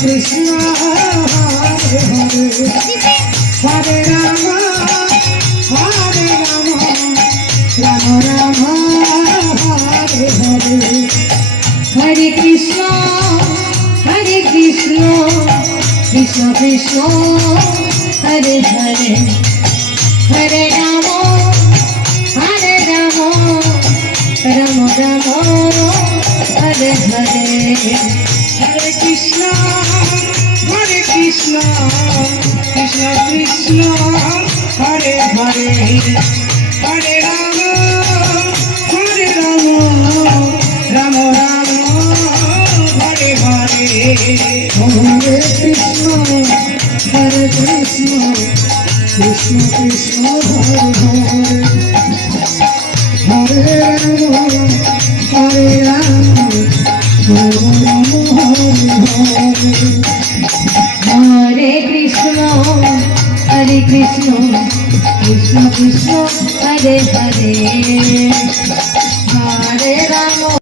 Krishna Hare Hare Hare Ram Ram Ram Hare Hare Hare Krishna Krishna Krishna Hare Hare Hare Ram Ram Ram Hare Hare Hare Krishna Krishna Krishna Hare Hare Hare Ram Ram Ram Hare Hare Hare Krishna Krishna Krishna Hare Hare Hare Ram Hare Krishna Krishna Krishna Hare Hare Hare Ram